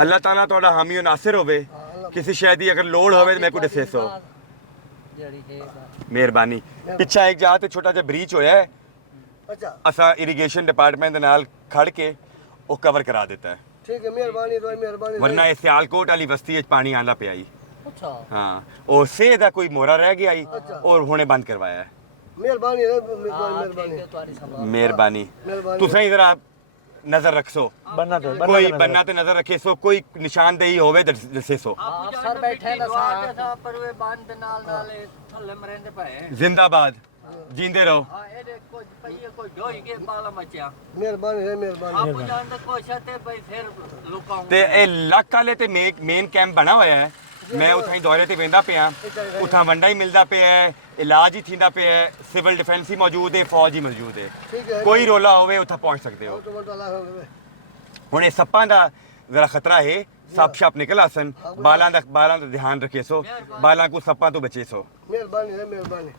अल्लाह ताला तुहाडा हामी और नासिर होवे किसी शय दी अगर लोड़ होवे तो मैं को दसे सो मेहरबानी पिछा एक जगह ते छोटा जिहा ब्रीच होया है अच्छा असा इरीगेशन डिपार्टमेंट दे नाल खड़ के वो कवर करा देता है ठीक है मेहरबानी भाई मेहरबानी वरना इस सियालकोट वाली बस्ती विच पानी आंदा पिया ही अच्छा हाँ और से दा कोई मोरा रह गया ही और हुणे बंद करवाया है मेहरबानी ठीक है तुम्हारी सलाह मेहरबानी मेहरबानी तुसें जरा नजर रखसो कोई बन्ना ते नजर रखे सो कोई निशानदेही होवे दसे सो सर बैठे ना सा पर वे बांध नाल नाल थल्ले मरेंदे पए जिंदाबाद जींदे रहो हां एदे कोई पईए कोई ढोई के बाला मचा मेहरबानी है मेहरबानी आप जानदे कोशिश ते भाई फिर लुकाऊं ते ए लक वाले ते मेन कैंप बना होया है मैं उठाई दौरे ते वेंदा पिया उठा वंडा ही मिलदा पिया है इलाज ही थींदा पिया है सिविल डिफेंस ही मौजूद है फौज ही मौजूद है ठीक है कोई रोला होवे उठा पहुंच सकते हो तो बड़ा लाख हो हुण ये सप्पां दा जरा खतरा है सप शप निकल आसन बालां दा ध्यान रखे सो बालां को सप्पां तो बचे सो मेहरबानी है मेहरबानी